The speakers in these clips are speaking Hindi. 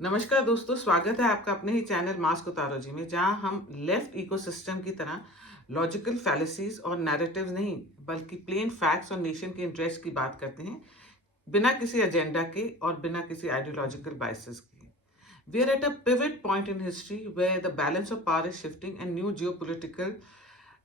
नमस्कार दोस्तों, स्वागत है आपका अपने ही चैनल मास्क उतारो जी में, जहां हम लेफ्ट इकोसिस्टम की तरह लॉजिकल फैलेसीज और नैरेटिव्स नहीं, बल्कि प्लेन फैक्ट्स और नेशन के इंटरेस्ट की बात करते हैं, बिना किसी एजेंडा के और बिना किसी आइडियोलॉजिकल बायसेस के। We are at a pivot point in history where the balance of power is shifting and new geopolitical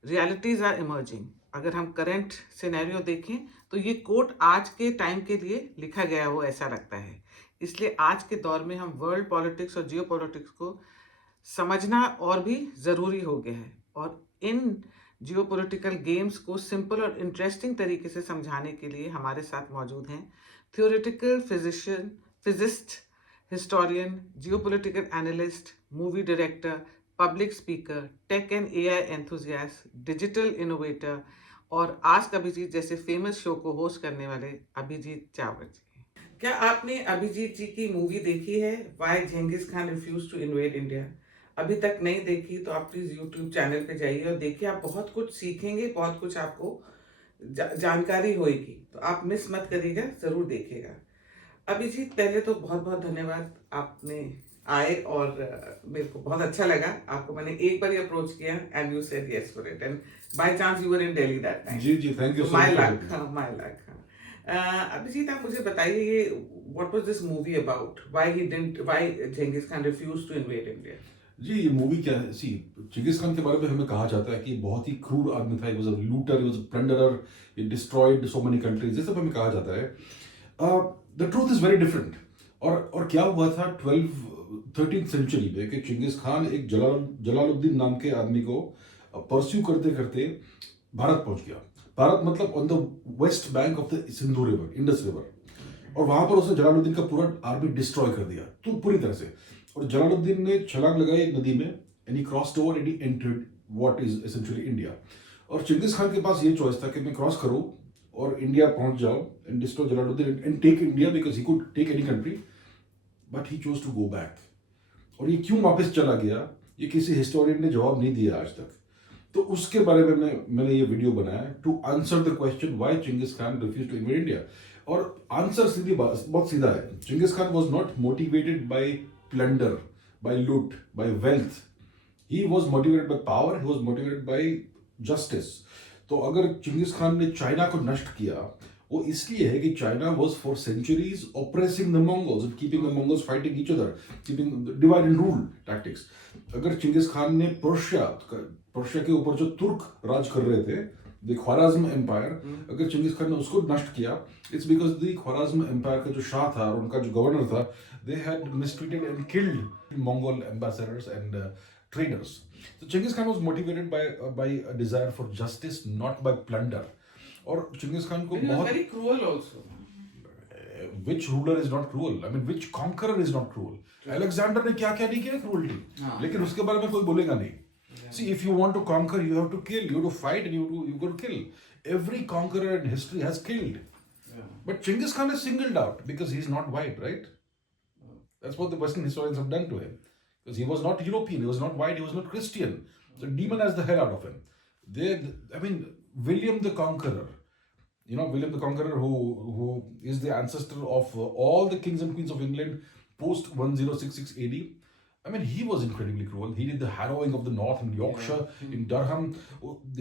realities are emerging. अगर हम करंट सिनेरियो देखें तो ये कोट आज के टाइम के लिए लिखा गया हो ऐसा लगता है। इसलिए आज के दौर में हम वर्ल्ड पॉलिटिक्स और जियो पॉलिटिक्स को समझना और भी ज़रूरी हो गया है, और इन जियो पॉलिटिकल गेम्स को सिंपल और इंटरेस्टिंग तरीके से समझाने के लिए हमारे साथ मौजूद हैं theoretical physician, physicist, historian, geopolitical analyst, movie director, public speaker, tech and AI enthusiast, digital innovator और आस्क अभिजीत जैसे फेमस शो को होस्ट करने वाले अभिजीत चावर जी। क्या आपने अभिजीत जी की मूवी देखी है why Genghis Khan refuse to invade India? अभी तक नहीं देखी तो आप प्लीज यूट्यूब चैनल पे जाइए और देखिए, आप बहुत कुछ सीखेंगे, बहुत कुछ आपको जानकारी होगी, तो आप मिस मत करिएगा, जरूर देखिएगा। अभिजीत, पहले तो बहुत बहुत धन्यवाद, आपने आए और मेरे को बहुत अच्छा लगा। आपको मैंने एक बार ही अप्रोच किया and you said yes for it, and by chance you were in Delhi that time. जी जी, thank you so my much for luck, having me. हाँ माय लक, हाँ। अभिजीत, आप मुझे बताइए, ये what was this movie about? Why Genghis Khan refuse to invade India? जी, ये मूवी क्या है? सी, चिंगिस खान के बारे में हमें कहा जाता है कि बहुत ही क्रूर आदमी था। He was a looter, he was a plunderer, he destroyed so many countries, ये सब हमें कहा जाता है। The truth is very different. और क्या हुआ था 12th-13th सेंचुरी में कि चिंगिस खान एक जलालुद्दीन नाम के आदमी को परस्यू करते करते भारत पहुंच गया। भारत मतलब on the West Bank of the Sindhu river, Indus river. और वहां पर उसने जलालुद्दीन का पूरा आर्मी डिस्ट्रॉय कर दिया, तो पूरी तरह से। और जलालुद्दीन ने छलांग लगाई नदी में, and he crossed over and he entered what is essentially India. और चिंगिस खान के पास ये चॉइस था कि मैं क्रॉस करूं और इंडिया पहुंच जाऊं and destroy Jalaluddin and take India, because he could take any country, but he chose to go back. और ये क्यों वापस चला गया, ये किसी हिस्टोरियन ने जवाब नहीं दिया आज तक। तो उसके बारे में मैंने ये वीडियो बनाया to answer the question why Genghis Khan refuse to invade India. और आंसर बहुत सीधा है। Genghis Khan was not motivated by plunder, by लूट, by wealth. He was motivated by power, he was motivated by justice. तो अगर चिंगिस खान ने चाइना को नष्ट किया, वो इसलिए है कि China was for centuries oppressing the Mongols and keeping the Mongols fighting each other, keeping divide and rule tactics. अगर चिंगिस खान ने पर्शिया के ऊपर जो तुर्क राज कर रहे थे, द ख्वाराज्म एम्पायर, अगर चिंगिस खान ने उसको नष्ट किया, it's because the Khwarazm empire का जो शाह था और उनका जो गवर्नर था, they had mistreated and killed Mongol ambassadors and traders. So Genghis Khan was motivated by a desire for justice, not by plunder. और चिंगिस खान को बहुत very cruel also. which ruler is not cruel? I mean, which conqueror is not cruel? Alexander ने क्या क्या नहीं किया क्रूअल्टी, लेकिन उसके बारे में कोई बोलेगा नहीं। See, if you want to conquer, you have to kill, you have to fight, and you got to kill. Every conqueror in history has killed. But Genghis Khan is singled out because he's not white, right? That's what the Western historians have done to him. Because he was not European, he was not white, he was not Christian. So demonized the hell out of him. William the Conqueror, William the Conqueror, who is the ancestor of all the kings and queens of England post 1066 AD. I mean, he was incredibly cruel. He did the harrowing of the north in Yorkshire, in Durham.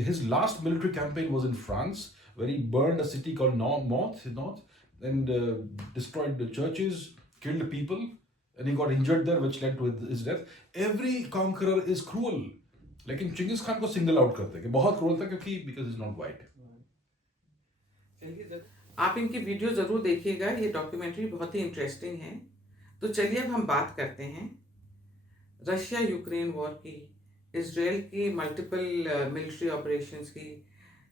His last military campaign was in France, where he burned a city called North, and destroyed the churches, killed people, and he got injured there, which led to his death. Every conqueror is cruel. लेकिन चिंगिस खान को सिंगल आउट करते हैं कि बहुत क्रूर था, क्योंकि बिकॉज इज नॉट वाइट। चलिए, आप इनकी वीडियो जरूर देखिएगा, ये डॉक्यूमेंट्री बहुत ही इंटरेस्टिंग है। तो चलिए अब हम बात करते हैं रशिया यूक्रेन वॉर की, इसराइल की मल्टीपल मिलिट्री ऑपरेशंस की,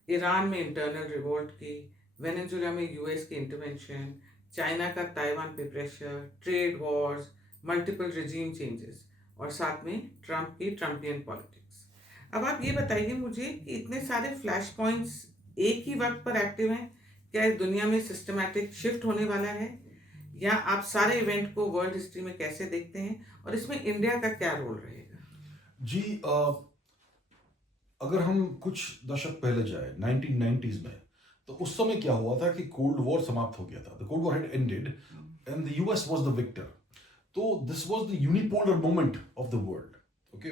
ईरान में इंटरनल रिवोल्ट की, वेनेजुएला में यूएस की इंटरवेंशन, चाइना का ताइवान पे pressure, trade Wars, multiple regime changes, और साथ में ट्रंप की ट्रम्पियन पॉलिटिक्स। अब आप ये बताइए मुझे कि इतने सारे फ्लैश पॉइंट्स एक ही वक्त पर एक्टिव हैं, क्या इस दुनिया में सिस्टमैटिक शिफ्ट होने वाला है, या आप सारे इवेंट को वर्ल्ड हिस्ट्री में कैसे देखते हैं, और इसमें इंडिया का क्या रोल रहेगा? जी, अगर हम कुछ दशक पहले जाए 1990s में, तो उस समय क्या हुआ था कि कोल्ड वॉर समाप्त हो गया था। The cold war had ended and the US was the victor. तो this was the unipolar moment of the world. Okay,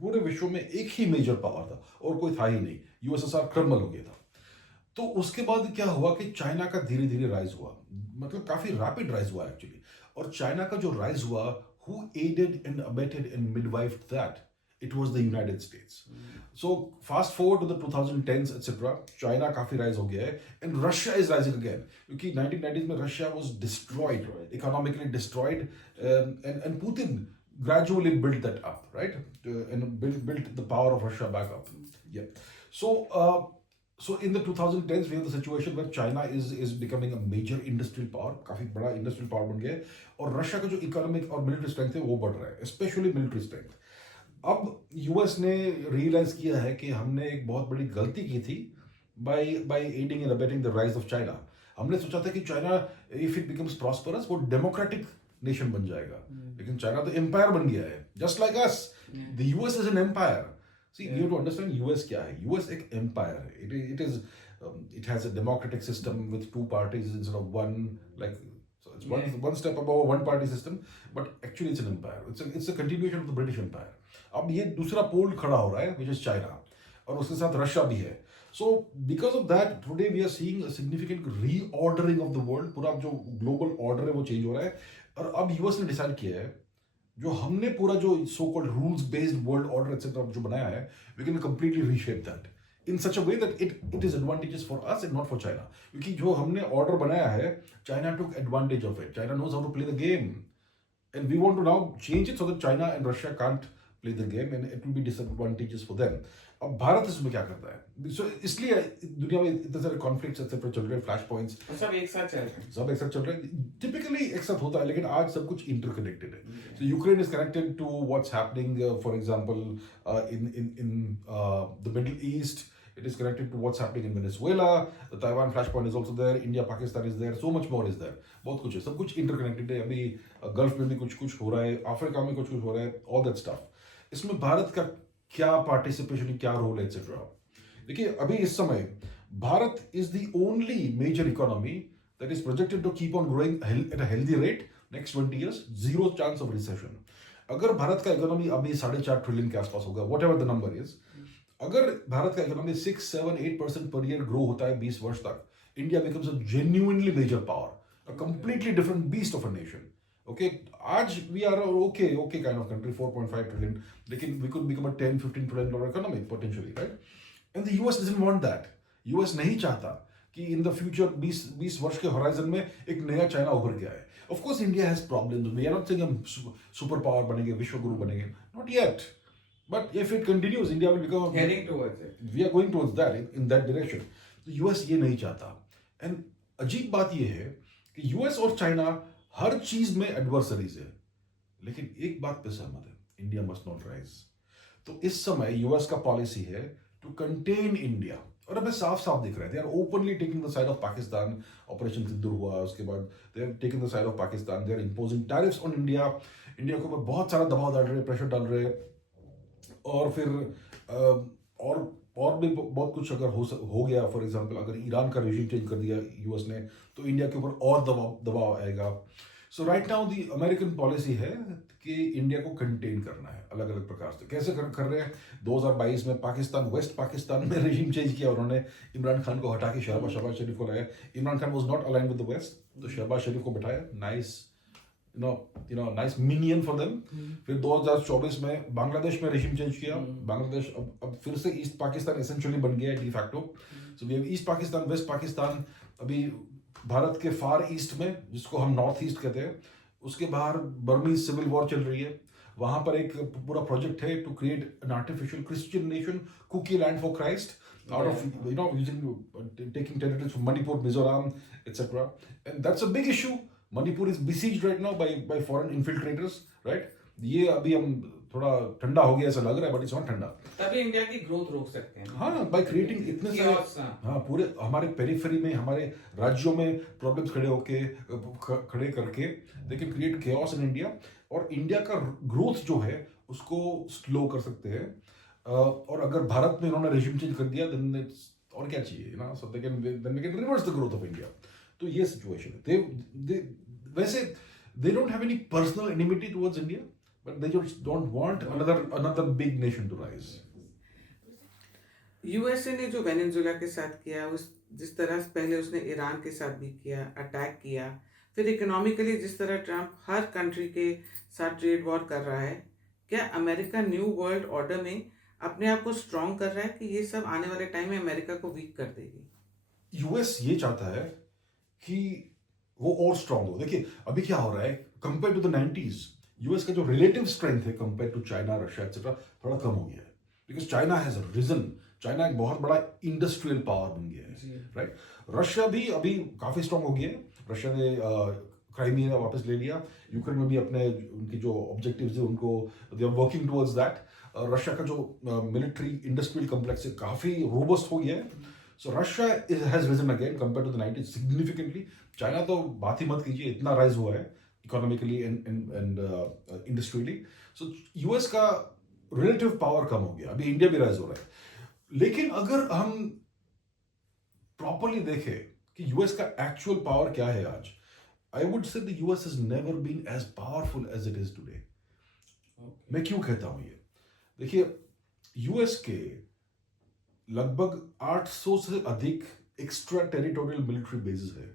पूरे विश्व में एक ही मेजर पावर था और कोई था ही नहीं. यूएसएसआर क्रम्बल हो गया था. तो उसके बाद क्या हुआ कि चाइना का धीरे धीरे राइज हुआ, मतलब काफी रैपिड राइज हुआ एक्चुअली. और चाइना का जो राइज हुआ, who aided and abetted and midwifed that, it was the United States. So fast forward to the 2010s etc. China काफी rise हो गया है and Russia is rising again क्योंकि 1990s में Russia was destroyed, economically destroyed, and Putin gradually built that up, right? And built the power of Russia back up. Yeah. So in the 2010s we have the situation where China is becoming a major industrial power, काफी बड़ा industrial power बन गया है, और रशिया का जो इकोनॉमिक और मिलिट्री स्ट्रेंथ है वो बढ़ रहा है, स्पेशली मिलिट्री स्ट्रेंथ. अब यूएस ने रियलाइज किया है कि हमने एक बहुत बड़ी गलती की थी by aiding and abetting the rise of China. हमने सोचा था कि China if it becomes prosperous वो डेमोक्रेटिक नेशन बन जाएगा, लेकिन चाइना तो एम्पायर बन गया है, just like us. The US is an empire. See you to understand US क्या है. यूएस एक एम्पायर है. It has a democratic system with two parties instead of one, like, so it's one step above a one party system, but actually it's an empire. It's a continuation of the British Empire. अब ये दूसरा पोल खड़ा हो रहा है विच इज चाइना, और उसके साथ रशिया भी है. So because of that today we are seeing significant reordering of the world. पूरा जो ग्लोबल ऑर्डर है वो चेंज हो रहा है. और अब यूएस ने डिसाइड किया है जो हमने पूरा जो so called rules based world order etcetera जो बनाया है, we can completely reshape that in such a way that it is advantageous for us and not for China. क्योंकि जो हमने ऑर्डर बनाया है, China took advantage of it. China knows how to play the game, and we want to now change it so that China and Russia can't play the game and it will be disadvantageous for them. अब भारत इसमें क्या करता है? So इसलिए दुनिया में इतने सारे कॉन्फ्लिक्ट्स एक्सेट्रा चल रहे हैं, फ्लैश पॉइंट्स सब एक साथ चल रहे हैं. सब एक साथ चल रहे हैं. टिपिकली एक साथ होता है, लेकिन आज सब कुछ इंटरकनेक्टेड है. So Ukraine is connected to what's happening, for example, in the Middle East. It is connected to what's happening in Venezuela. The Taiwan flashpoint is also there. India, Pakistan is there. So much more is there. बहुत कुछ है, सब कुछ इंटरकनेक्टेड है. अभी गल्फ में भी कुछ हो रहा है, अफ्रीका में कुछ हो रहा है, ऑल दैट स्टफ. इसमें भारत का क्या पार्टिसिपेशन, क्या रोल है एक्सेट्रा. देखिए अभी इस समय Bharat is the only major economy that is projected to keep on growing at a healthy rate next 20 years, zero chance of recession. अगर भारत का इकोनॉमी अभी 4.5 ट्रिलियन के आसपास होगा, what ever the number is, अगर भारत का इकोनॉमी 6, 7, 8% पर ईयर ग्रो होता है 20 वर्ष तक, India becomes a genuinely major power, a completely different beast of a nation. Okay, आज we are okay kind of country, 4.5 trillion, लेकिन we could become a 10-15 trillion dollar economy potentially, right? And the US doesn't want that. US नहीं चाहता कि इन द फ्यूचर 20 वर्ष के होराइजन में एक नया चाइना उभर गया है. Of course India has problems. We are not saying हम सुपर पावर बनेंगे, विश्व गुरु बनेंगे, not yet. But if it continues, India will become heading towards it. We are going towards that, in that direction. तो यूएस ये नहीं चाहता. एंड अजीब बात ये है कि यूएस और चाइना हर चीज में एडवर्सरीज है, लेकिन एक बात पे सहमत है, इंडिया मस्ट नॉट राइज. तो इस समय यूएस का पॉलिसी है टू कंटेन इंडिया, और हमें साफ साफ दिख रहा है. They are openly taking the side of Pakistan. Operation Sindoor हुआ, उसके बाद they are taking the side of Pakistan. They are imposing tariffs on India. India के ऊपर बहुत सारा दबाव डाल रहे, प्रेशर डाल रहे. और फिर और भी बहुत कुछ अगर हो गया, फॉर एग्जांपल अगर ईरान का रेजिम चेंज कर दिया यूएस ने, तो इंडिया के ऊपर और दबाव आएगा. So right now the American policy है कि इंडिया को कंटेन करना है अलग अलग प्रकार से. कैसे कर रहे हैं? 2022 में पाकिस्तान, वेस्ट पाकिस्तान में रेजिम चेंज किया उन्होंने. इमरान खान को हटा के शहबाज शरीफ को लाया. Imran Khan was not align with the west, तो शहबाज शरीफ को बिठाया. Nice nice minion for them. फिर 2024 में बांग्लादेश में रेजिम चेंज किया. बांग्लादेश अब फिर से ईस्ट पाकिस्तान एसेंशियली बन गया है de facto. So we have east Pakistan, west Pakistan. अभी भारत के फार ईस्ट में, जिसको हम नॉर्थ ईस्ट कहते हैं, उसके बाहर बर्मीज सिविल वॉर चल रही है. वहां पर एक पूरा प्रोजेक्ट है to create an artificial Christian nation, Kuki land for Christ, out of taking territories from Manipur, Mizoram, etc. And that's a big issue. Manipur is besieged right now by foreign infiltrators, right? ये अभी हम थोड़ा ठंडा हो गया ऐसा लग रहा है, बट इट्स नॉट ठंडा. तभी इंडिया की ग्रोथ रोक सकते हैं. हाँ, बाय क्रिएटिंग इतने सारे, हाँ, पूरे हमारे पेरिफेरी में, हमारे राज्यों में प्रॉब्लम्स खड़े करके they can create chaos in India. और इंडिया का ग्रोथ जो है उसको स्लो कर सकते हैं. और अगर भारत में इन्होंने रेजिम चेंज कर दिया, देन इट्स, और क्या चाहिए ना. So they can reverse the growth of India. तो ये सिचुएशन है. वैसे they don't have any personal enmity towards India, but they just don't want another big nation to rise. USA ने जो वेनेजुएला के साथ किया, उस जिस तरह से पहले उसने ईरान के साथ भी किया, अटैक किया, फिर इकोनॉमिकली जिस तरह ट्रम्प हर कंट्री के साथ ट्रेड वॉर कर रहा है, क्या अमेरिका न्यू वर्ल्ड ऑर्डर में अपने आप को स्ट्रॉन्ग कर रहा है कि ये सब आने वाले टाइम में अमेरिका को वीक कर देगी? यूएस ये चाहता है कि वो और स्ट्रांग हो। देखिए अभी क्या हो रहा है, compare to the 90s US का जो रिलेटिव स्ट्रेंथ है compare to China, Russia etcetera, थोड़ा कम हो गया है, because China has reason. China एक बहुत बड़ा इंडस्ट्रियल पावर बन गया है, राइट। रशिया भी अभी काफी स्ट्रांग हो गया है। रशिया ने क्राइमिया वापस ले लिया। यूक्रेन में भी अपने उनकी जो ऑब्जेक्टिव्स है उनको they are working towards that. Russia का जो मिलिट्री इंडस्ट्रियल कॉम्प्लेक्स है काफी रोबस्ट हो गया है। So Russia has risen again compare to the 90s significantly. China तो बात ही मत कीजिए, इतना राइज हुआ है economically and industrially. So US का रिलेटिव पावर कम हो गया, अभी इंडिया भी राइज हो रहा है। लेकिन अगर हम प्रॉपरली देखें कि यूएस का एक्चुअल पावर क्या है आज, I would say the US has never been as powerful as it is today. मैं क्यों कहता हूं ये? देखिए यूएस के लगभग 800 से अधिक एक्स्ट्रा टेरिटोरियल मिलिट्री बेसेस है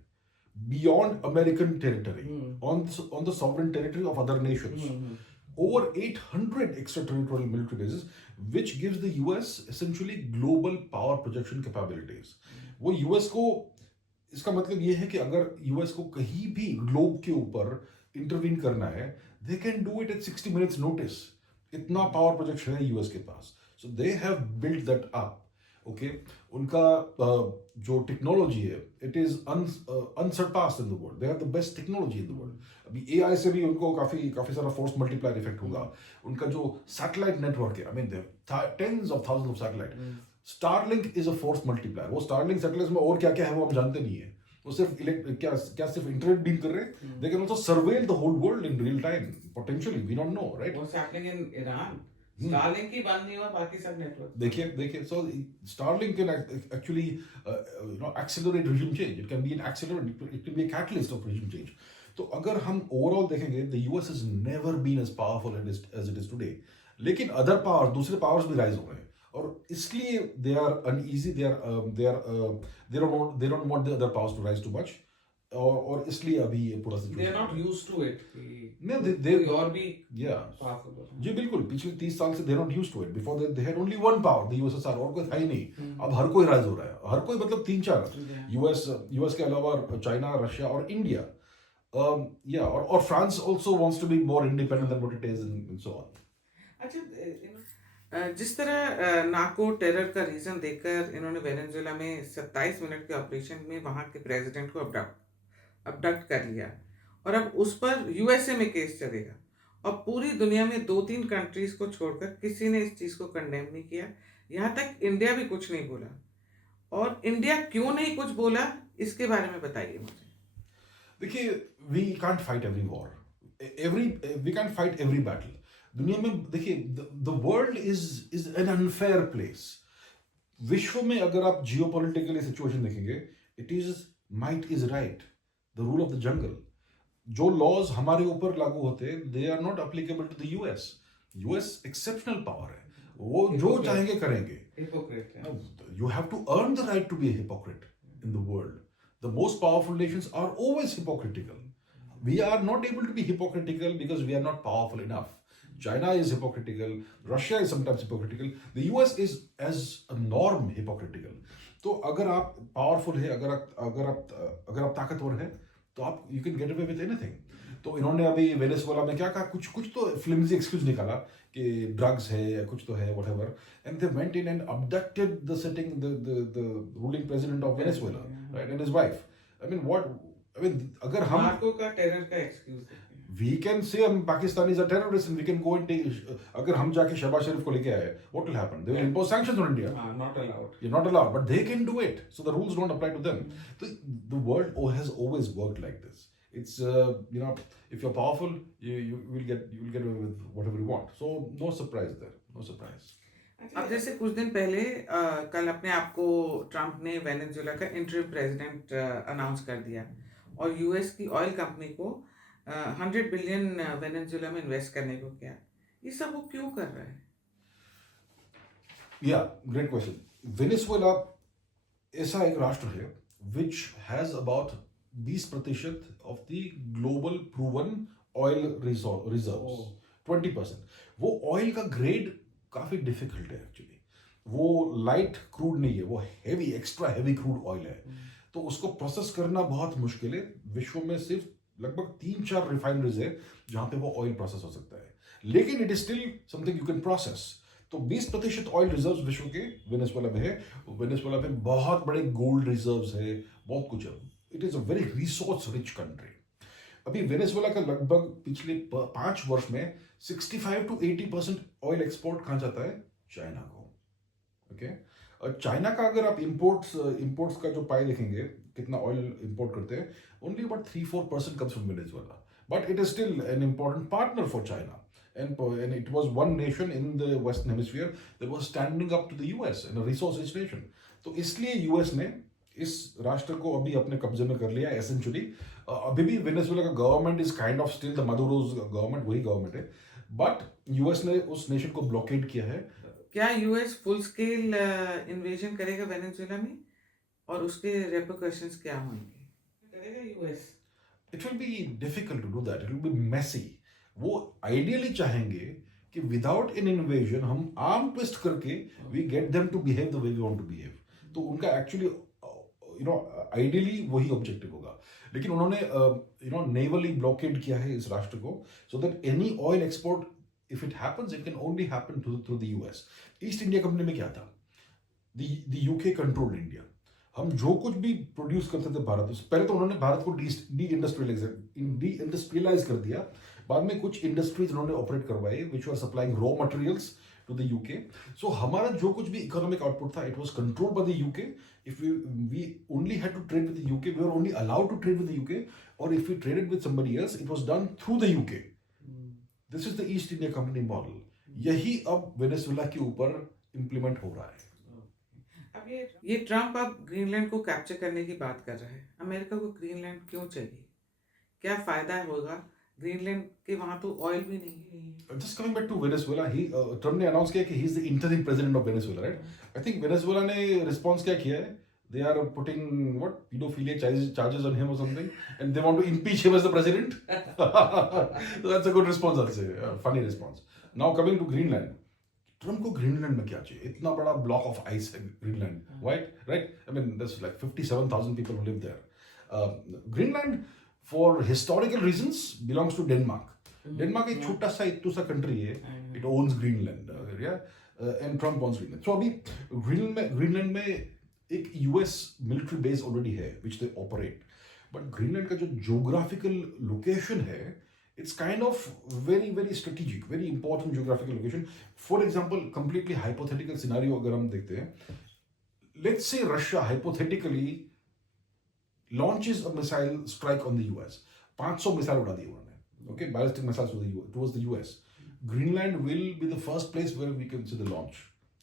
beyond American territory on the sovereign territory of other Nations. Over 800 extraterritorial military bases, which gives the US essentially global power projection capabilities. वो US को, इसका मतलब ये है कि अगर US को कहीं भी ग्लोब के ऊपर इंटरवीन करना है, they can do it at 60 minutes notice. इतना पावर प्रोजेक्शन है US के पास. So they have built that up. Okay, उनका जो टेक्नोलॉजी है, it is unsurpassed in the world. They have the best technology in the world. अभी AI से भी उनको काफी सारा फोर्स मल्टीप्लायर इफेक्ट होगा। उनका जो सैटेलाइट नेटवर्क है, I mean tens of thousands of satellite. Starlink is a force multiplier. वो स्टारलिंक सैटेलाइट में और क्या क्या है वो हम जानते नहीं है। वो सिर्फ सिर्फ इंटरनेट बीम कर रहे हैं। They can also surveil the whole world in real time potentially, we don't know, right. What's happening in Iran, Starlink ही बंद नहीं हुआ, बाकी सब नेटवर्क। देखिए so Starlink can actually accelerate regime change. It can be an accelerator, it can be a catalyst of regime change. तो अगर हम ओवरऑल देखेंगे, the US has never been as powerful as it is today. लेकिन अदर पावर, दूसरे पावर्स भी राइज हो रहे हैं, और इसलिए they are uneasy, they don't want the other powers to rise too much, और इसलिए अभी ये पूरा situation, they are not used to it. नहीं, दे और भी पावरफुल। जी बिल्कुल, पिछले 30 साल से they are not used to it. Before they had only one power, the USSR, और कोई था ही नहीं। अब हर कोई राइज हो रहा है, हर कोई मतलब 3-4, यूएस के अलावा चाइना, रशिया और इंडिया। और France also wants to be more independent than what it is and so on. अच्छा, जिस तरह नार्को टेरर का रीजन देकर इन्होंने वेनेजुएला में 27 मिनट के ऑपरेशन में वहां के प्रेसिडेंट को अबडक्ट कर लिया, और अब उस पर यूएसए में केस चलेगा, और पूरी दुनिया में 2-3 कंट्रीज को छोड़कर किसी ने इस चीज को कंडेम नहीं किया, यहाँ तक इंडिया भी कुछ नहीं बोला। और इंडिया क्यों नहीं कुछ बोला, इसके बारे में बताइए मुझे। देखिए, we can't fight every war, we can't fight every battle. दुनिया में देखिए, the world is an unfair place. विश्व में अगर आप जियोपॉलिटिकली सिचुएशन देखेंगे, it is might is right, the rule of the jungle. जो लॉज हमारे ऊपर लागू होते हैं, they are not applicable to the US. US exceptional power है, वो जो चाहेंगे करेंगे। You have to earn the right to B a hypocrite in the world. The most powerful nations are always hypocritical. We are not able to be hypocritical because we are not powerful enough. China is hypocritical. Russia is sometimes hypocritical. The US is as a norm hypocritical. तो अगर आप powerful है, अगर आप ताकतवर है, तो आप you can get away with anything. तो इन्होंने अभी वेनेजुएला में क्या कहा, कुछ तो फ्लिमजी एक्सक्यूज निकाला कि ड्रग्स है या कुछ तो है, whatever, and they went in and abducted the ruling president of Venezuela, right, and his wife. I mean, अगर हम नार्को का टेरर का excuse, we can say Pakistanis are terrorists and we can go and take, अगर हम जाके शहबाज शरीफ को लेके आए, what will happen? They will impose sanctions on India. Not allowed. You're not allowed, but they can do it. So the rules don't apply to them. The world has always worked like this. It's if you're powerful, you will get away with whatever you want. So no surprise there. No surprise. अब जैसे कुछ दिन पहले कल अपने आप को ट्रम्प ने वेनेजुएला का इंटरिम प्रेसिडेंट अनाउंस कर दिया, और यूएस की ऑयल कंपनी को 100 बिलियन वेनेजुएला में इन्वेस्ट करने को क्या, ये सब वो क्यों कर रहा है? या ग्रेट क्वेश्चन। वेनेजुएला ऐसा एक राष्ट्र है which has about 20% of the global proven oil reserves, 20%। वो ऑयल का ग्रेड काफी डिफिकल्ट है एक्चुअली। वो लाइट क्रूड नहीं है, वो heavy, extra heavy crude oil है। तो उसको प्रोसेस करना बहुत मुश्किल है। विश्व में सिर्फ लगभग 3-4 रिफाइनरीज है जहां पे वो ऑयल प्रोसेस हो सकता है, लेकिन it is still something you can process. तो 20% ऑयल रिजर्व्स विश्व के वेनेजुएला में है। वेनेजुएला में बहुत बड़े गोल्ड रिजर्व्स है, बहुत कुछ है। It is a very resource rich country. अभी वेनेजुएला का लगभग पिछले 5 वर्ष में 65 to 80% ऑयल एक्सपोर्ट कहाँ जाता है? चाइना को। ओके, और चाइना का अगर आप इंपोर्ट्स का जो पाई देखेंगे, कितना ऑयल इंपोर्ट करते हैं, only about 3-4% comes from Venezuela, but it is still an important partner for China. And it was one nation in the Western Hemisphere that was standing up to the US and a resource-rich nation. तो इसलिए US ने इस राष्ट्र को अभी अपने कब्जे में कर लिया एसेंचुअली। अभी भी वेनेजुएला का government is kind of still the Maduro's government, वही गवर्नमेंट है, बट यूएस ने उस नेशन को ब्लॉकेड किया है। क्या यूएस फुल स्केल इन्वेजन करेगा वेनेजुएला में, और उसके रेपरकशंस क्या होंगे? करेगा US? It will be difficult to do that, it will be messy. वो आइडियली चाहेंगे कि विदाउट एन इन्वेजन हम आर्म ट्विस्ट करके we get them to behave the way we want to behave. तो उनका एक्चुअली आइडियली वही ऑब्जेक्टिव होगा, लेकिन उन्होंने नेवली ब्लॉकेड किया है इस राष्ट्र को, so that any oil export if it happens it can only happen through the US. East India company में क्या था? The UK controlled India. हम जो कुछ भी प्रोड्यूस करते थे भारत, पहले तो उन्होंने भारत को डी इंडस्ट्रियलाइज कर दिया, बाद में कुछ इंडस्ट्रीज उन्होंने ऑपरेट करवाए which are supplying raw materials to the UK. So हमारा जो कुछ भी इकोनॉमिक आउटपुट था it was controlled by the UK. If we only had to trade with the UK, we were only allowed to trade with the UK, और if we traded with somebody else it was done through the UK. This is the East India company model. यही अब वेनेजुएला के ऊपर इंप्लीमेंट हो रहा है। अब ये ट्रम्प अब ग्रीनलैंड को कैप्चर करने की बात कर रहा है। अमेरिका को ग्रीनलैंड क्यों चाहिए? क्या फायदा होगा? ग्रीनलैंड के वहां तो ऑयल भी नहीं है। Just coming back to Venezuela, Trump ने अनाउंस किया कि he is the interim president of Venezuela, right? I think Venezuela ने रिस्पॉन्स क्या किया है? They are putting what pedophilia charges on him or something, and they want to impeach him as the president. So that's a good response, I'd say. Funny response. Now coming to Greenland. Trump को ग्रीनलैंड में क्या चाहिए? इतना बड़ा ब्लॉक ऑफ आइस है Greenland, right? I mean there's like 57,000 people who live there. Greenland for historical reasons belongs to Denmark. Denmark एक छोटा सा इतू सा कंट्री है, it owns Greenland area, and Trump owns Greenland. So अभी ग्रीनलैंड में एक यूएस मिलिट्री बेस ऑलरेडी है which they operate, but Greenland का जो ज्योग्राफिकल लोकेशन है it's kind of very very strategic, very important geographical location. For example, completely hypothetical scenario अगर हम देखते हैं, let's say Russia hypothetically launches a missile strike on the US. 500 missile उड़ा दिए उन्होंने, okay, ballistic missiles towards the US. Greenland will be the first place where we can see the launch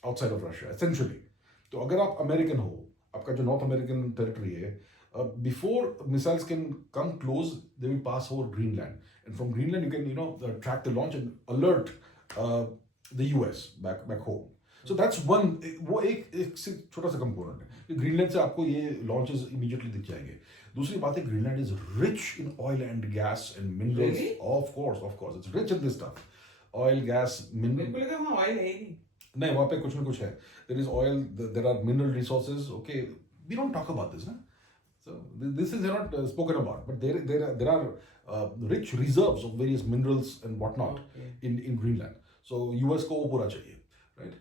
outside of Russia, essentially. तो अगर आप अमेरिकन हो, आपका जो नॉर्थ अमेरिकन टेरिटरी है, before missiles can come close, they will pass over Greenland, and from Greenland you can track the launch and alert the US back home. So that's one, वो एक छोटा सा कंपोनेंट है कि ग्रीनलैंड से आपको ये लॉन्चेस इमीडिएटली दिख जाएंगे। दूसरी बात है, Greenland is rich in oil and gas and minerals. Of course it's rich in this stuff, oil, gas, mineral. बिल्कुल लगा वहाँ ऑयल है ही नहीं, वहाँ पे कुछ ना कुछ है। There is oil, there are mineral resources, okay, we don't talk about this ना। So this is not spoken about, but there are rich reserves of various minerals and whatnot in Greenland. So US को वो पूरा चाहिए, right?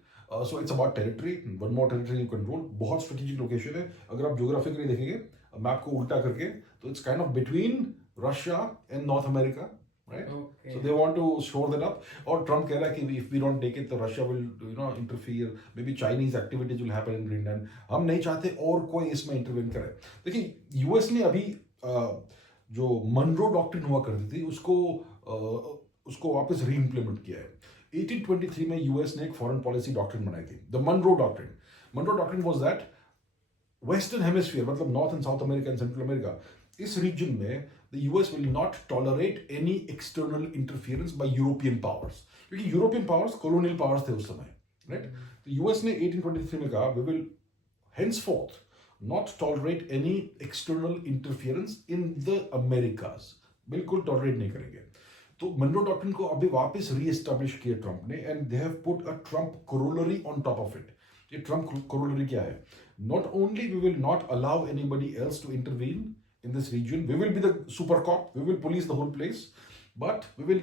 So it's about territory. One more territory you control. बहुत strategic location है। अगर आप geographically देखेंगे मैप को उल्टा करके, तो it's kind of between Russia and North America, right? So they want to shore that up. और ट्रम्प कह रहा है कि if we don't take it, तो Russia will interfere. Maybe Chinese activities will happen in Greenland. हम नहीं चाहते और कोई इसमें इंटरवेन करे। देखिए, यूएस ने अभी जो मनरो डॉक्ट्रिन हुआ करती थी उसको वापस री इम्प्लीमेंट किया है। 1823 में यूएस ने एक फॉरेन पॉलिसी डॉक्ट्रिन बनाई थी, the Monroe doctrine. Monroe doctrine was that western hemisphere, मतलब north and south America and central America, इस रीजन में the US will not tolerate any external interference by European powers. क्योंकि European powers colonial powers थे उस समय, right? The US ने 1823 में कहा, we will henceforth not tolerate any external interference in the Americas. बिल्कुल tolerate नहीं करेंगे. तो Monroe Doctrine को अभी वापस re-establish किया ट्रम्प ने, and they have put a Trump corollary on top of it. ये Trump corollary क्या है? Not only we will not allow anybody else to intervene in this region, we will be the super cop, we will police the whole place, but we will,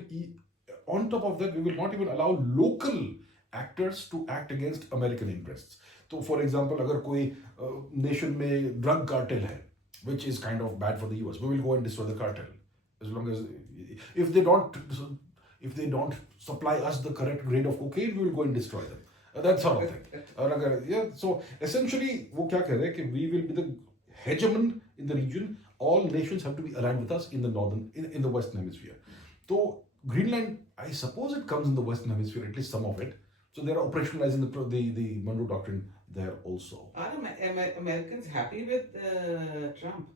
on top of that, we will not even allow local actors to act against American interests. So, for example, अगर कोई nation में drug cartel है, which is kind of bad for the US, we will go and destroy the cartel. As long as, if they don't supply us the correct grade of cocaine, we will go and destroy them. That sort of thing. और अगर, yeah, so essentially वो क्या कह रहे हैं कि we will be the hegemon in the region. All nations have to be aligned with us in the in the Western Hemisphere. So Greenland, I suppose it comes in the Western Hemisphere, at least some of it. So they are operationalizing the Monroe Doctrine there also. Are Americans happy with Trump?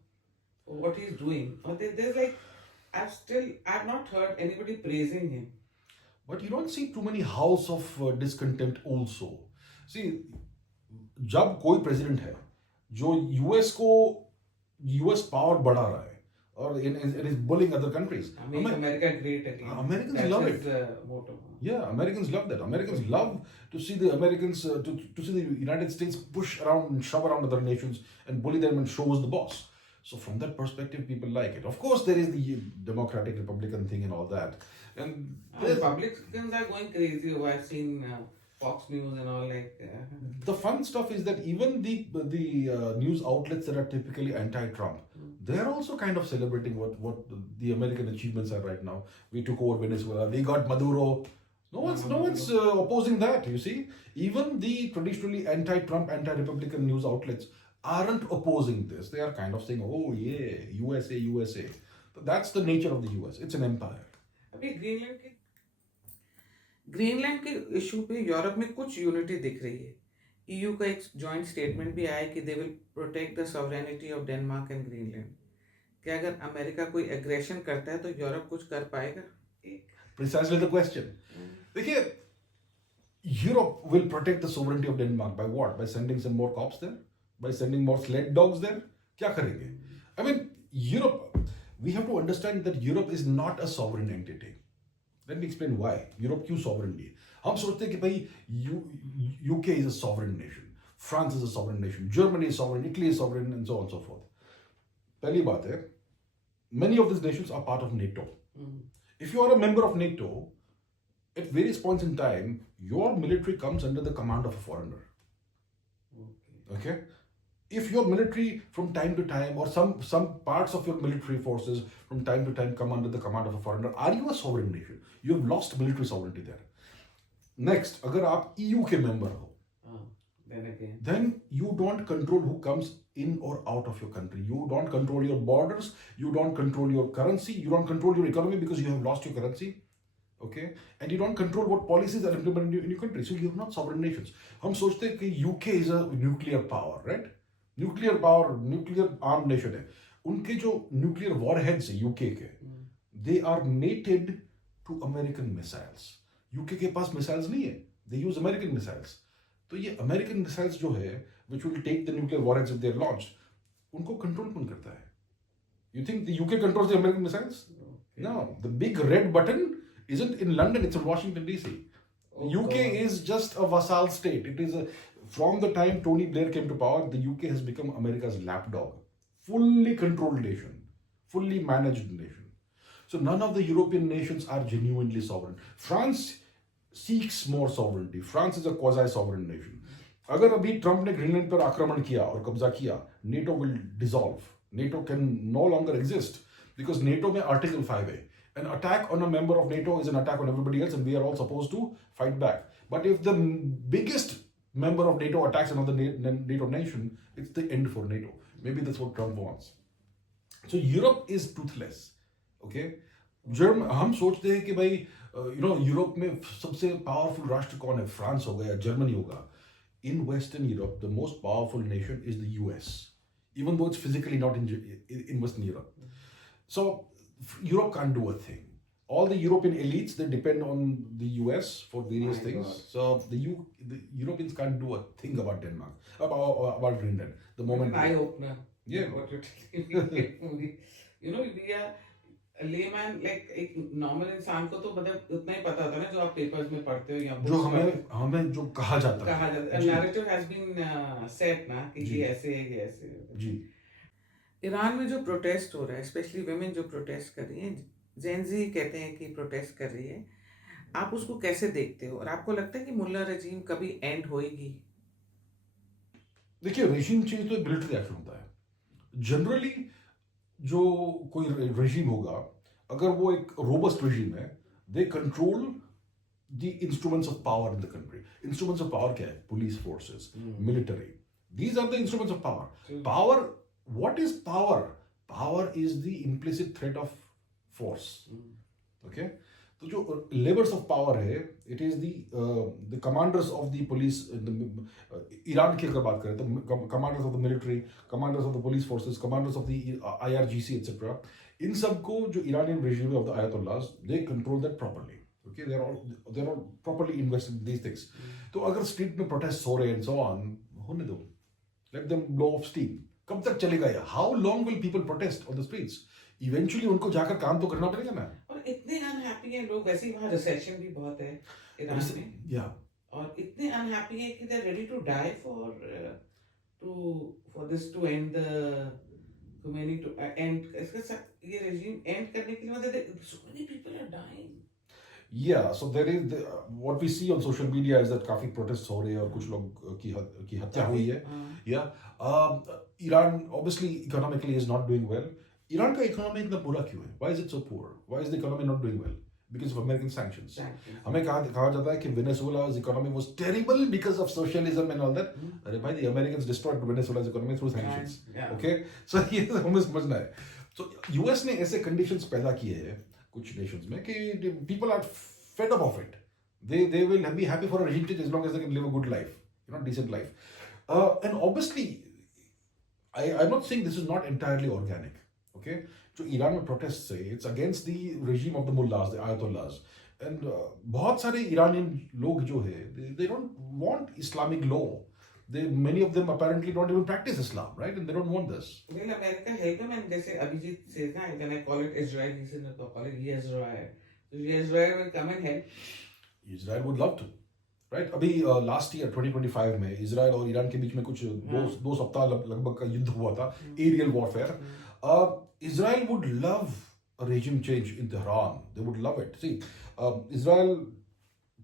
What he's doing? Or there's like, I've not heard anybody praising him. But you don't see too many howls of discontent also. See, जब कोई president है जो US power बढ़ा रहा है और it is bullying other countries. Make America great again. Americans That's love his, it. motto. Yeah, Americans love that. Americans love to see the Americans, to see the United States push around and shove around other nations and bully them and show us the boss. So from that perspective, people like it. Of course, there is the Democratic Republican thing and all that. And Republicans are going crazy. I've seen Fox News and all like. The fun stuff is that even the news outlets that are typically anti-Trump, they're also kind of celebrating what the American achievements are right now. We took over Venezuela. We got Maduro. No one's opposing that. You see, even the traditionally anti-Trump, anti-Republican news outlets aren't opposing this. They are kind of saying, "Oh yeah, USA, USA." That's the nature of the US. It's an empire. अभी ग्रीनलैंड के इशू पे यूरोप में कुछ यूनिटी दिख रही है. ईयू का एक जॉइंट स्टेटमेंट भी आया कि they will protect the sovereignty of Denmark and Greenland. क्या अगर अमेरिका कोई एग्रेशन करता है तो यूरोप कुछ कर पाएगा? Precisely the question. देखिए, Europe will protect the sovereignty of Denmark by what? By sending some more cops there? By sending more sled dogs there? क्या करेंगे? I mean, Europe, we have to understand that Europe is not a sovereign entity. Let me explain why. Europe क्यों sovereign नहीं है? हम सोचते हैं कि भाई UK is a sovereign nation, France is a sovereign nation, Germany is sovereign, Italy is sovereign, and so on and so forth. पहली बात है, many of these nations are part of NATO. If you are a member of NATO, at various points in time, your military comes under the command of a foreigner. Okay? If your military from time to time, or some parts of your military forces from time to time come under the command of a foreigner, are you a sovereign nation? You have lost military sovereignty there. Next, अगर आप EU के member हो, then you don't control who comes in or out of your country. You don't control your borders. You don't control your currency. You don't control your economy because you have lost your currency. Okay, and you don't control what policies are implemented in your country. So you're not sovereign nations. हम सोचते हैं कि UK is a nuclear power, right? Nuclear power, nuclear armed nation है. उनके जो nuclear warheads है UK के, they are mated to American missiles. UK के पास missiles नहीं है. They use American missiles. तो ये American missiles जो है, which will take the nuclear warheads if they're launched, उनको control कौन करता है? You think the UK controls the American missiles? No. The big red button isn't in London, it's in Washington DC. UK is just a vassal state. It is from the time Tony Blair came to power, the UK has become America's lapdog. Fully controlled nation. Fully managed nation. So none of the European nations are genuinely sovereign. France seeks more sovereignty. France is a quasi-sovereign nation. अगर अभी ट्रम्प ने ग्रीनलैंड पर आक्रमण किया और कब्जा किया, NATO will dissolve. NATO can no longer exist because NATO में Article 5 है. An attack on a member of NATO is an attack on everybody else, and we are all supposed to fight back. But if the biggest member of NATO attacks another NATO nation, it's the end for NATO. Maybe that's what Trump wants. So Europe is toothless. Okay? हम सोचते हैं कि भाई यूरोप में सबसे पावरफुल राष्ट्र कौन है? फ्रांस होगा या जर्मनी होगा. In Western Europe, the most powerful nation is the US, even though it's physically not in Western Europe. So Europe can't do a thing. All the European elites, they depend on the US for various My things. God. So the Europeans can't do a thing about Denmark, about Greenland. The moment eye opener. Yeah. What you're telling me. You know, we are layman like एक नॉर्मल इंसान को तो मतलब उतना ही पता होता है ना जो आप पेपर्स में पढ़ते हो या जो हमें जो कहा जाता कहा है, जाता है, जी। नैरेटिव हैज बीन सेट ना कि जी। ये ऐसे है, ये ऐसे है। जी। ईरान में जो प्रोटेस्ट हो रहा है, स्पेशली वुमेन जो प्रोटेस्ट कर रही हैं, जेनजी कहते हैं कि प्रोटेस्ट कर रही है, आप उसको कैसे देखते हो और आपको लगता है कि मुल्ला रजीम कभी एंड होएगी? देखिए, रेजिम चेंज तो मिलिट्री एक्शन होता है। जनरली जो कोई रेजिम होगा, अगर वो एक रोबस्ट रेजिम है, they control the instruments of power in the country. Instruments of power क्या है? Police forces, military, these are the instruments of power. Power, what is power? Power is the implicit threat of force. Okay, तो जो लेवर्स ऑफ पावर है, it is the commanders of the police. Iran की अगर बात करें तो commanders of the military, commanders of the police forces, commanders of the IRGC etcetera, इन सबको जो ईरानियन रेजिम ऑफ द आयतुल्लाहs, they control that properly. Okay, they are all properly invested in these things. तो अगर स्ट्रीट में प्रोटेस्ट हो रहे हैं एंड सो ऑन, होने दो, let them blow of steam. कब तक चलेगा ये? How long will people protest on the streets? Eventually उनको जाकर काम तो करना पड़ेगा ना। और इतने अनहैप्पी हैं लोग, वैसे ही वहाँ रिसेशन भी बहुत है ईरान में, या और इतने अनहैप्पी हैं कि they are ready to die for this to end the Khomeini to end इसका सब ये regime end करने के लिए मतलब so many people are dying. Yeah, so there is what we see on social media is that काफी protests हो रहे हैं और कुछ लोग की हत्या हुई है। Yeah, Iran obviously economically is not doing well. Iran का इकोनॉमी इतना बुरा क्यों है? Why is it so poor? Why is the economy not doing well? Because of American sanctions. हमें कहा जाता है कि Venezuela's economy was terrible because of socialism and all that. अरे भाई, the Americans destroyed Venezuela's economy through sanctions. Okay, so ये हमें समझना है। So US ने ऐसे conditions पैदा किए हैं कुछ nations में कि people are fed up of it. They will be happy for a regime change as long as they can live a good life, decent life. And obviously, I'm not saying this is not entirely organic. Okay, जो ईरान में प्रोटेस्ट है, it's against the regime of the mullahs, द आयतुल्लाहs, एंड बहुत सारे ईरानियन लोग जो है, they don't want Islamic law. Many of them apparently don't even practice Islam, right? And they don't want this. Well, America help them, and जैसे अभिजीत says ना, when I call it Israel, he says no, call it Yisrael. So Yisrael will come and help. Israel would love to, right? अभी लास्ट ईयर 2025 में इजराइल और ईरान के बीच में कुछ दो सप्ताह लगभग का युद्ध हुआ था, aerial warfare. Israel would love a regime change in Tehran. They would love it. See, Israel,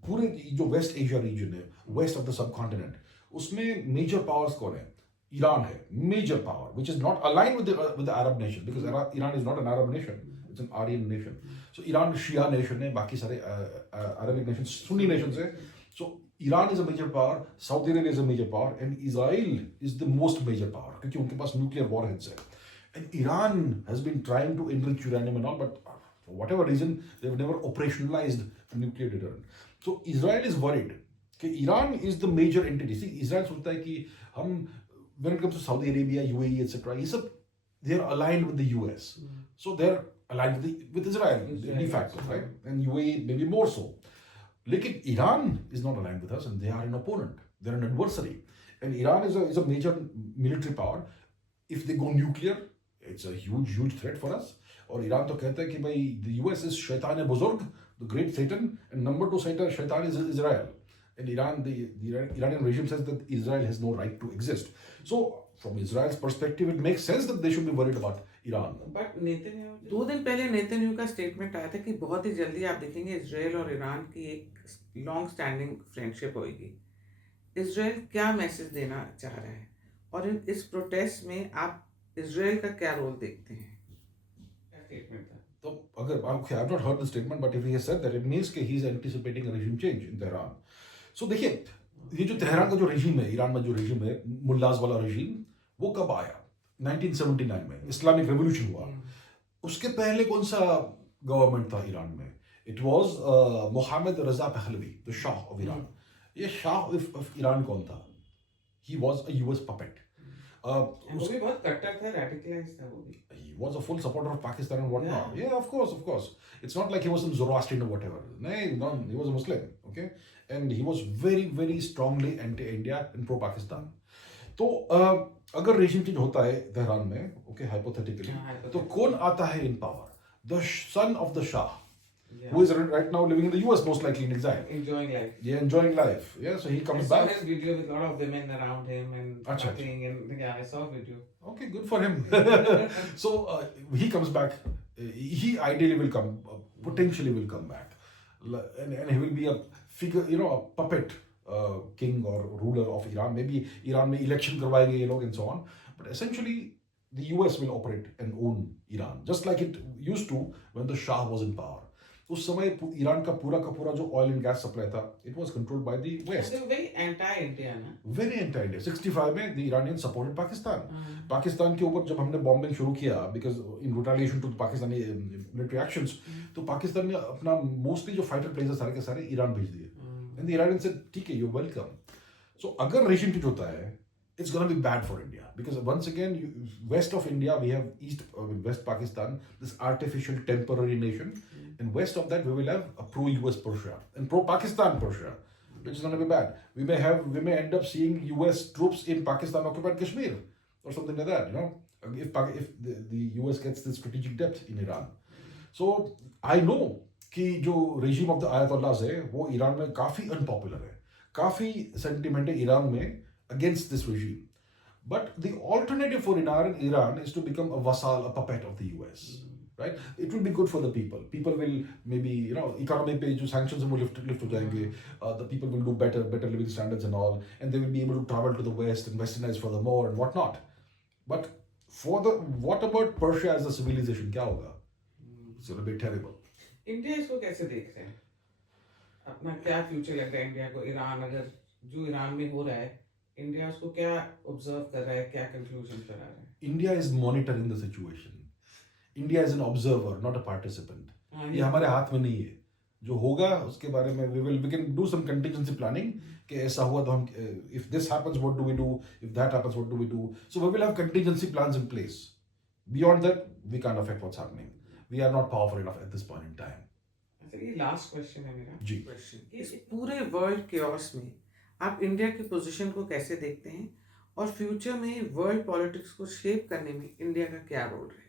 पूरे जो वेस्ट एशिया रीजन है, वेस्ट ऑफ द सबकॉन्टिनेंट, उसमें मेजर पावर्स कौन है? ईरान है, major power, which is not aligned with the Arab nation, because Iran is not an Arab nation, it's an Aryan nation. So Iran Shia nation है, बाकी सारे Arabic nations Sunni nations है. So Iran is a major power, Saudi Arabia is a major power, and Israel is the most major power क्योंकि उनके पास nuclear warheads है. And Iran has been trying to enrich uranium and all, but for whatever reason, they've never operationalized a nuclear deterrent. So Israel is worried that Iran is the major entity. See, Israel सोचता है कि हम, when it comes to Saudi Arabia, UAE, etc., ये सब, they are aligned with the US. So they're aligned with Israel de facto, right? And UAE maybe more so. लेकिन Iran is not aligned with us, and they are an opponent. They're an adversary. And Iran is a major military power. If they go nuclear, it's a huge threat for us. और ईरान तो कहता है कि भाई the US is शैतान बुजुर्ग, the great Satan, and number 2 शैतान is Israel. And the Iranian regime says that Israel has no right to exist. So from Israel's perspective, it makes sense that they should be worried about Iran. But Netanyahu, 2 दिन पहले नेतन्याहू का स्टेटमेंट आया था कि बहुत ही जल्दी आप देखेंगे इजराइल और ईरान की एक लॉन्ग स्टैंडिंग फ्रेंडशिप होगी. इजराइल क्या मैसेज देना चाह रहा है, और इस प्रोटेस्ट में आप इजराइल का क्या रोल देखते हैं? तो अगर okay, I've not heard the statement, but if he has said that, it means कि he is anticipating a regime change in Tehran. So देखिए, ये जो तेहरान का जो regime है, ईरान में जो regime है, मुल्लाज वाला regime, वो कब आया? 1979 में इस्लामिक रेवोल्यूशन हुआ. उसके पहले कौन सा गवर्नमेंट था ईरान में? It was Mohammad Reza Pahlavi, the Shah of Iran. ये Shah of Iran कौन था? He was a US puppet. वो भी बहुत कट्टर था, radicalized था वो भी. He was a full supporter of Pakistan and whatnot. Yeah. Yeah, of course, of course. It's not like he was some Zoroastrian or whatever. No, he was a Muslim, okay? And he was very, very strongly anti-India and pro-Pakistan. तो अगर रेजिम चेंज होता है तेहरान में, okay, hypothetically, तो कौन आता है in power? The son of the Shah, who is right now living in the US, most likely in exile. Enjoying life. Yeah, enjoying life. Yeah, so he comes back. I saw his video with a lot of women around him and partying, and yeah, I saw a video. Okay, good for him. So he comes back. He ideally will come, potentially will come back, and he will be a figure, a puppet king or ruler of Iran. Maybe Iran में election करवाएंगे ये लोग and so on. But essentially, the US will operate and own Iran, just like it used to when the Shah was in power. उस समय ईरान का पूरा जो ऑयल एंड गैस सप्लाई था, it was controlled by the West. They were very anti-India, ना? Very anti-India. 65 में the Iranians supported Pakistan. Pakistan के ऊपर जब हमने बॉम्बिंग शुरू किया, because in retaliation to Pakistani military actions, तो पाकिस्तान ने अपना mostly जो फाइटर प्लेन्स सारे के सारे ईरान भेज दिए. And the Iranians said, ठीक है, you're welcome. So अगर रेजिम चेंज होता है, it's going to be bad for India, because once again, west of India we have West Pakistan, this artificial temporary nation, and west of that we will have a pro-US Persia and pro-Pakistan Persia, which is going to be bad. We may end up seeing US troops in Pakistan occupied Kashmir or something like that. If the US gets the strategic depth in Iran. So I know कि जो regime of the Ayatollahs है वो ईरान में काफी unpopular है, काफी sentiment है ईरान में against this regime. But the alternative for Iran is to become a vassal, a puppet of the US. Right? It will be good for the people. People will maybe, economy पे जो sanctions हैं वो lift हो जाएंगे. The people will do better living standards and all, and they will be able to travel to the West and westernize furthermore and whatnot. But what about Persia as a civilization? क्या होगा? It's going to be terrible. India इसको कैसे देख रहे हैं? अपना क्या फ्यूचर लग रहा है इंडिया को? ईरान अगर जो ईरान में हो रहा है, इंडिया उसको क्या ऑब्जर्व कर रहा है, क्या कंक्लूजन कर रहा है? India is monitoring the situation. India is an observer, not a participant. ये हमारे हाथ में नहीं है. जो होगा उसके बारे में we can do some contingency planning कि ऐसा हुआ तो हम if this happens what do we do, if that happens what do we do. So we will have contingency plans in place. Beyond that we can't affect what's happening. We are not powerful enough at this point in time. अच्छा, ये लास्ट क्वेश्चन है मेरा. जी. इस पूरे वर्ल्ड केओस में आप इंडिया की पोजीशन को कैसे देखते हैं, और फ्यूचर में वर्ल्ड पॉलिटिक्स को शेप करने में इंडिया का क्या रोल रहेगा?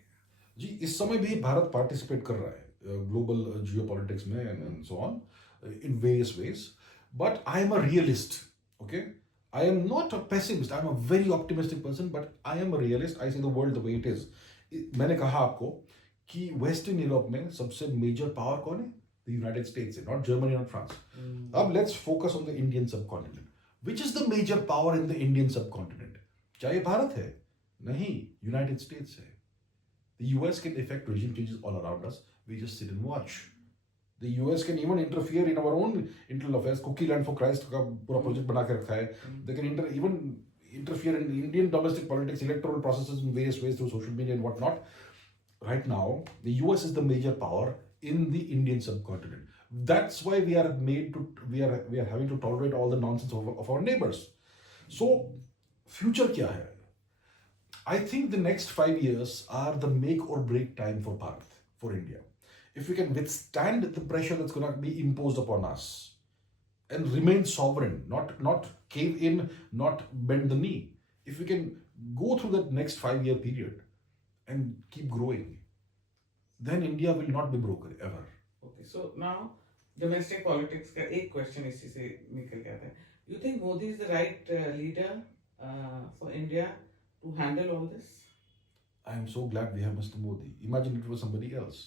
जी, इस समय भी भारत पार्टिसिपेट कर रहा है ग्लोबल जियोपॉलिटिक्स में and so on in various ways, but I am a realist. Okay, I am not a pessimist, I am a very optimistic person, but I am a realist. I see the world the way it is. मैंने कहा आपको कि वेस्टर्न यूरोप में सबसे मेजर पावर कौन है? The United States, not Germany, not France. Now let's focus on the Indian subcontinent. Which is the major power in the Indian subcontinent? क्या ये भारत है? नहीं, United States है. The US can effect regime changes all around us. We just sit and watch. The US can even interfere in our own internal affairs. Cookie Land for Christ का पूरा प्रोजेक्ट बना के रखा है. They can even interfere in Indian domestic politics, electoral processes in various ways through social media and whatnot. Right now, the US is the major power in the Indian subcontinent. That's why we are having to tolerate all the nonsense of our neighbors. So, future kya hai? I think the next 5 years are the make or break time for Bharat, for India. If we can withstand the pressure that's going to be imposed upon us and remain sovereign, not cave in, not bend the knee. If we can go through that next 5-year period and keep growing, then India will not be broken ever. Okay, so now domestic politics का एक question इसी से निकल के आता है. You think Modi is the right leader for India to handle all this? I am so glad we have Mr. Modi. Imagine it was somebody else.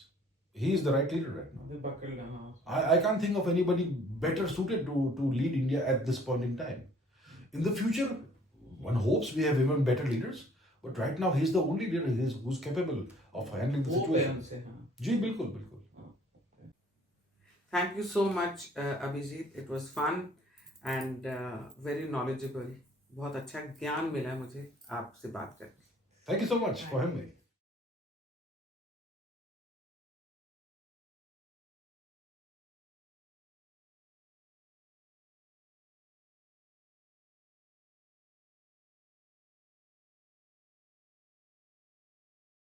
He is the right leader right now. They buckled down. I can't think of anybody better suited to lead India at this point in time. In the future, one hopes we have even better leaders. But right now, he's the only leader who's capable of handling the situation. जी बिल्कुल बिल्कुल. Thank you so much, Abhijit. It was fun and very knowledgeable. बहुत अच्छा ज्ञान मिला मुझे आपसे बात करके. Thank you so much for having me.